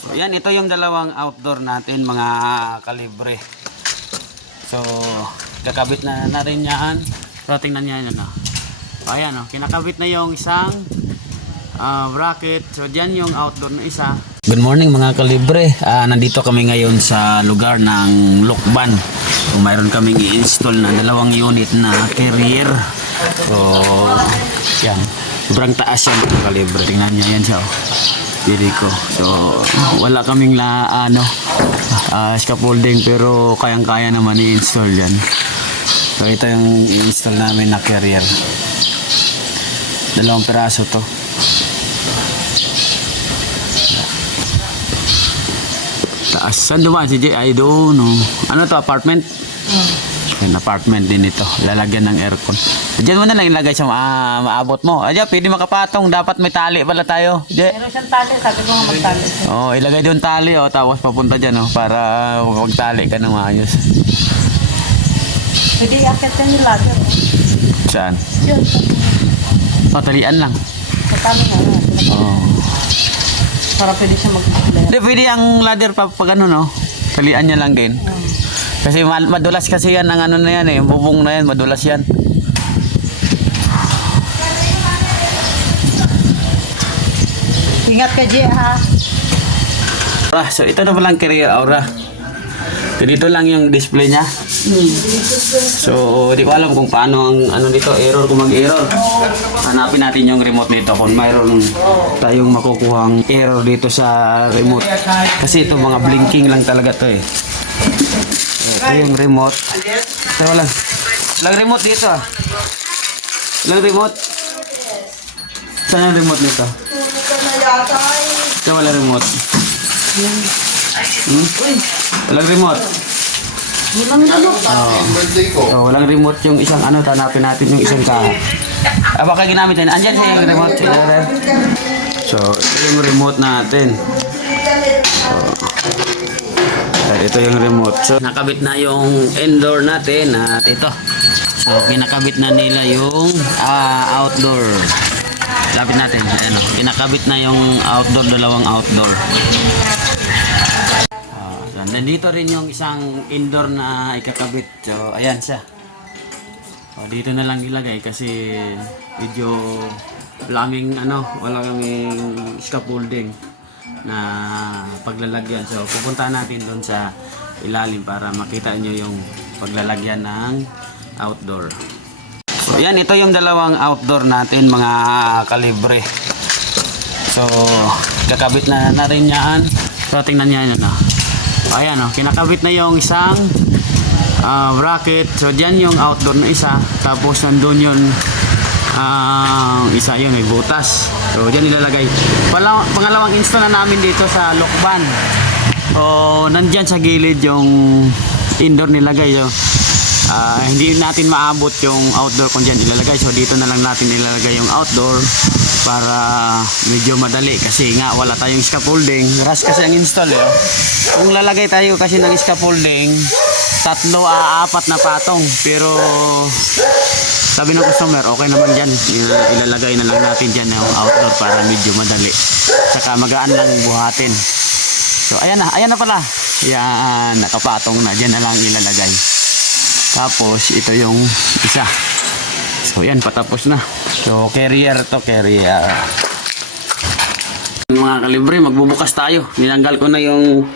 So, yan, ito yung dalawang outdoor natin mga kalibre. So, kakabit na rin yan. So, tingnan nyo yan. Ayan, kinakabit na yung isang bracket. So, dyan yung outdoor na isa. Good morning mga kalibre. Nandito kami ngayon sa lugar ng Lokban. So, mayroon kaming i-install na dalawang unit na carrier. So, yan. Sobrang taas yan mga kalibre. Tingnan nyo yan siya. Dili ko. So, wala kaming scaffolding pero kayang-kaya naman i-install yan. So, ito yung i-install namin na carrier. Dalawang piraso to. Taas. Saan dumaan si Jay? I don't know. Ano to? Apartment? Yung apartment din ito. Lalagyan ng aircon. Diyan mo na lang ilagay sa maabot mo. Diyan, pwede makapatong. Dapat may tali pala tayo. Diyan. Meron siyang tali. Sabi ko nga magtali. Oh, ilagay doon tali. Tapos papunta dyan. Para magtali ka ng maayos. Pwede i-akit yan yung ladder. Saan? Yun. Talian lang. Sa tali nga. Para pwede siya mag-play. Hindi, pwede ang ladder pag ano, talian niya lang din. Kasi madulas kasi yan ang ano na yan eh. Bubong na yan, madulas yan. Ingat ka, Jay, ha? So ito na palang carrier aura. So dito lang yung display niya. So di ko alam kung paano ang ano dito, error kung mag-error. Hanapin natin yung remote nito kung mayroon tayong makukuhang error dito sa remote. Kasi ito mga blinking lang talaga to eh. Ito yung remote. So walang remote dito ah. Walang remote. Saan ang remote nito? Ito wala remote. Walang remote. So, walang remote yung isang ano, tanapin natin yung isang kaha. Baka ginamit natin. Andyan siya yung remote. So, ito yung remote natin. So, ito yung remote. So, nakabit na yung indoor natin at ito. So, kinakabit na nila yung outdoor. Lapit natin. Ayan, kinakabit na yung outdoor, dalawang outdoor. Nandito rin yung isang indoor na ikakabit. So, ayan siya. Dito na lang ilagay kasi medyo wala kaming scaffolding na paglalagyan. So, pupunta natin doon sa ilalim para makita nyo yung paglalagyan ng outdoor. So, ayan, ito yung dalawang outdoor natin mga kalibre. So, kakabit na rin yan. So, tingnan nyo yan. Ayan kinakabit na yung isang bracket. So dyan yung outdoor na isa. Tapos nandun yung isa yun, may butas. So dyan ilalagay. Pangalawang install na namin dito sa Lokban. Nandyan sa gilid yung indoor nilagay. So, hindi natin maabot yung outdoor kung dyan ilalagay. So dito na lang natin ilalagay yung outdoor para medyo madali kasi nga wala tayong scaffolding. Rush kasi ang install Kung lalagay tayo kasi ng scaffolding, 3 4 na patong. Pero sabi ng customer, okay naman dyan. Ilalagay na lang natin dyan yung outdoor para medyo madali. Saka magaan lang buhatin. So ayan na pala. Yan, nakapatong na. Dyan na lang ilalagay. Tapos ito yung isa. So yan, patapos na. So carrier to, carrier. Mga kalibre, magbubukas tayo. Ninanggal ko na yung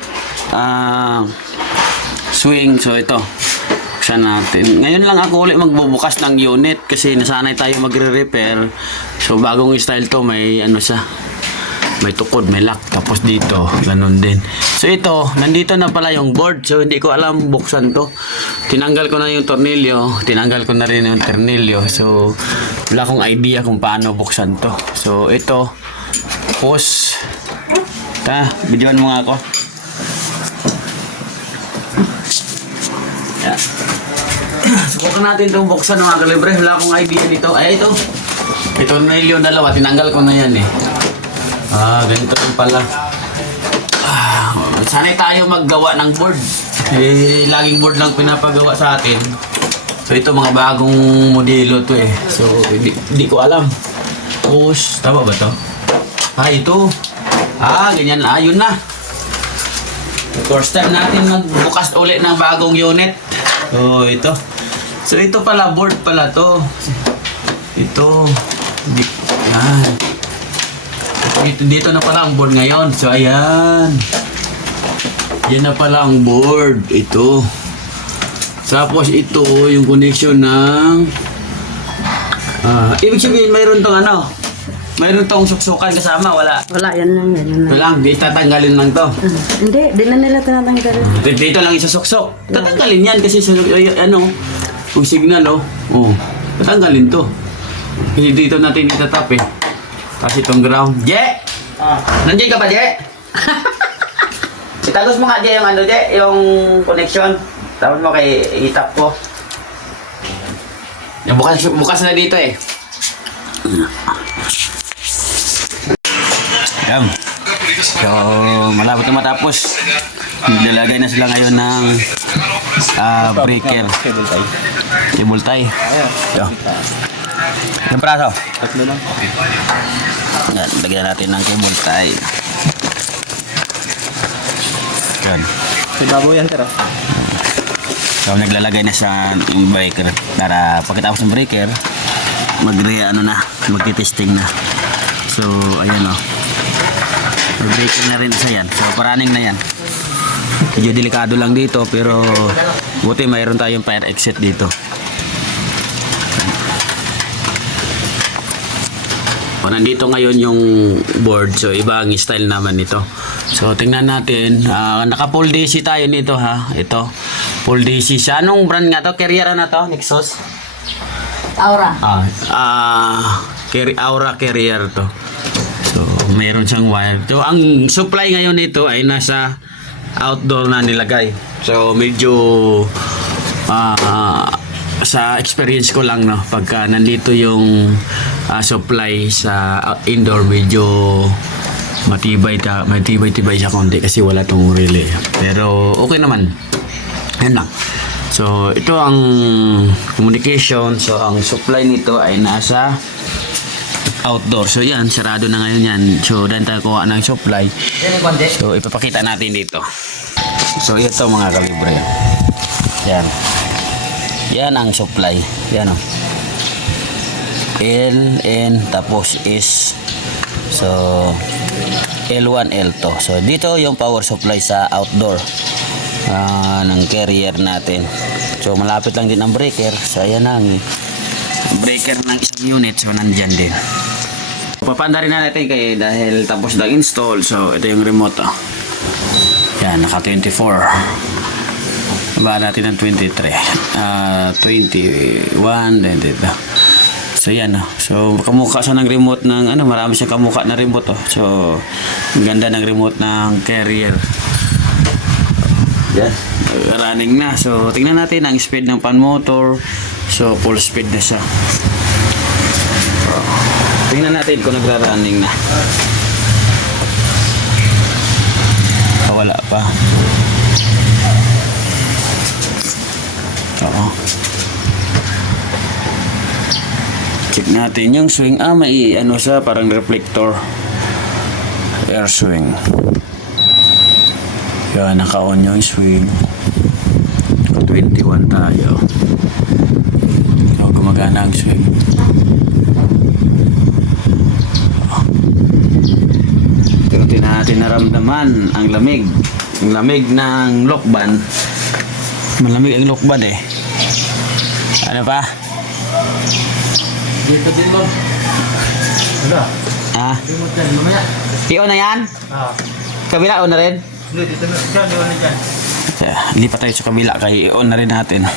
swing. So ito, buksan natin. Ngayon lang ako ulit magbubukas ng unit kasi nasanay tayo magre-repair. So bagong style to, may ano siya, may tukod, may lock. Tapos dito, ganun din. So ito, nandito na pala yung board. So hindi ko alam buksan to. Tinanggal ko na yung tornilyo. Tinanggal ko na rin yung tornilyo. So wala akong idea kung paano buksan to. So ito, pause. Videoan mo nga ako. Yan. Subukan natin itong buksan mga kalibre. Wala akong idea dito. Ay ito. Ito tornilyo dalawa. Tinanggal ko na yan ganito rin pala. Sanay tayo maggawa ng board. Laging board lang pinapagawa sa atin. So ito mga bagong modelo to So hindi ko alam. Push, tama ba to? Ito. Ganyan na. Yun na. First time natin magbukas ulit ng bagong unit. So, ito. So, ito pala, board pala to. Ito. Yan. Dito na pala ang board ngayon. So, ayan. Yan na pala ang board. Ito. Tapos, ito yung connection ng... ibig sabihin, mayroon tong ano? Mayroon tong suksukan kasama, wala. Wala, yan lang. Ito lang, di tatanggalin lang to. Hindi, di na nila tinatanggalin. Dito lang isasuksok. Tatanggalin yan kasi sa ano, yung signal oh. Tatanggalin to. Kasi dito natin itatap eh. Tapos itong ground. Je! Nandiyan ka pa, Je? Itagos mo nga, Je, yung ano, Je, yung connection. Tapos mo kay itap ko. Yung bukas na dito eh. Yan. So, malapit na matapos. Nilagay na sila ngayon ng breaker. Cable tie. Yan. Ilang praso? 3 lang. Yan, lagyan natin ng cable tie. Yan. May babaw yan, tira. So, naglalagay na sa breaker para pagkatapos ng breaker, magti-testing na. So, ayan breaker na rin isa yan. So, paraning na yan. Medyo delikado lang dito, pero buti mayroon tayong fire exit dito. O, nandito ngayon yung board. So, iba ang style naman nito. So, tingnan natin. Naka full DC tayo nito ha. Ito. Full DC siya. Anong brand nga to? Carrier na to? Nexus? Aura. Aura Carrier to. So, mayroon siyang wire. So, ang supply ngayon nito ay nasa outdoor na nilagay. So, medyo sa experience ko lang, no, pagka nandito yung supply sa indoor, medyo matibay siya konti kasi wala tong relay. Pero, okay naman. Yan lang. So, ito ang communication. So, ang supply nito ay nasa outdoor. So, yan. Sarado na ngayon yan. So, dahil tayo kuha ng supply. So, ipapakita natin dito. So, ito mga kalibre. Yan. Yan ang supply. Yan o. L, N, tapos S. So, L1, L2. So, dito yung power supply sa outdoor ng carrier natin. So, malapit lang din ang breaker. So, ayan ang breaker ng isang unit. So, nandyan din. Papanda rin na natin dahil tapos na install. So, ito yung remote. Yan, naka 24. Ba natin ng 23. 21, 22. So, yan. So, kamukha siya ng remote ng marami siyang kamukha na remote. So, ang ganda ng remote ng carrier. Yan. Running na. So, tingnan natin ang speed ng fan motor. So, full speed na siya. Tingnan natin kung nagra-running na. Wala pa. Oo. Check natin yung swing. May siya, parang reflector. Air swing. Yan, naka-on yung swing. 21 tayo. So, gumagana ang swing. Pero natin naramdaman ang lamig. Ang lamig ng lokban. Malamig ang lokban eh. Ano pa? Dito din mo. Ano? Remote yan, mamaya. I-on na yan? Kabila, on na rin? Hindi, dito na. Diyan, di na dyan. Lipat tayo sa kabila kaya i-on na rin natin.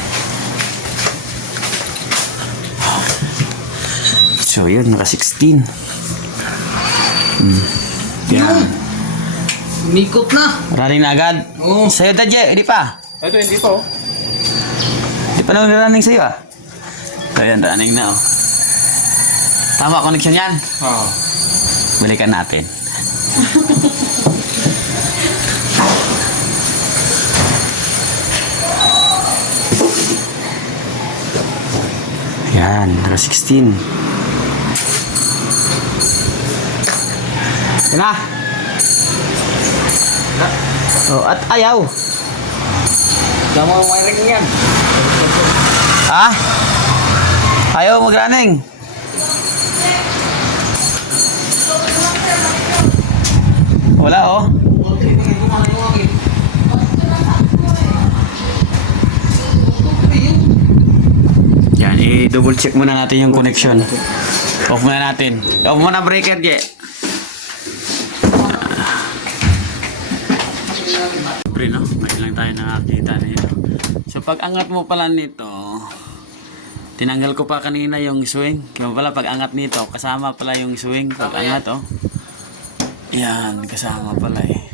So yun, naka 16. Yan. Umikot na. Running na agad? Oo. Sa'yo Tadje, hindi pa? Ito, hindi pa oh. Hindi pa naman running sa'yo So yan, running na Tama, connection yan? Balikan natin. Yan, naka 16. Yan na. Oh, at ayaw. Tama ang wiring yan. Ha? Ayaw mag-running. Wala oh. Yan, i-double check muna natin yung connection. Off muna natin. Off muna breaker, Je. Pre, no? Ngayon lang tayo nakakita nito. So, pag angat mo pala nito, tinanggal ko pa kanina yung swing. Kaya pala, pag angat nito, kasama pala yung swing. Pag angat, oh. Yan, kasama pala eh.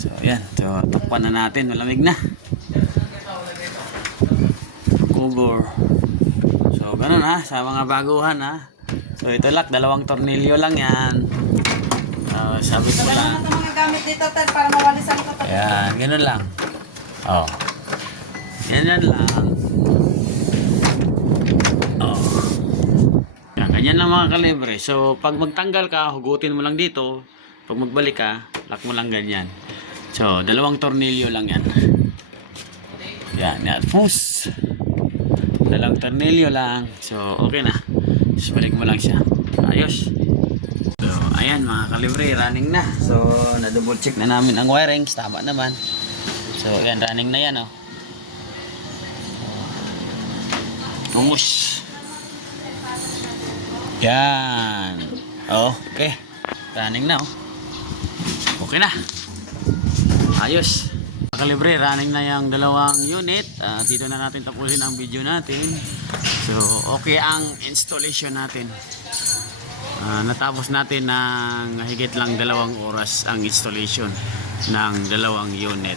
So, yan. So, takpan na natin. Malamig na. Cover. So, ganun ha. Sa mga baguhan ha. So, ito lang. 2 tornilyo lang yan. Sabit mo lang. Ano mga gamit dito, Ted, para mawalisan ito? Yan, ganun lang. Oh. Ganyan lang. Oh. Yan, ganyan lang mga kalibre. So, pag magtanggal ka, hugutin mo lang dito. Pag magbalik ka, lock mo lang ganyan. So, 2 tornilyo lang yan. Yan, yan. Push. 2 tornilyo lang. So, okay na. Just balik mo lang siya. Ayos. So, ayan mga kalibre, running na. So, na-double check na namin ang wirings. Tama naman. So, ayan, running na yan, oh. Push. Yan. Oh, okay. Running na, oh. Okay na. Ayos. Mga kalibre, running na yung 2 unit. Dito na natin tapusin ang video natin. So, okay ang installation natin. Natapos natin ng higit lang 2 oras ang installation ng 2 unit.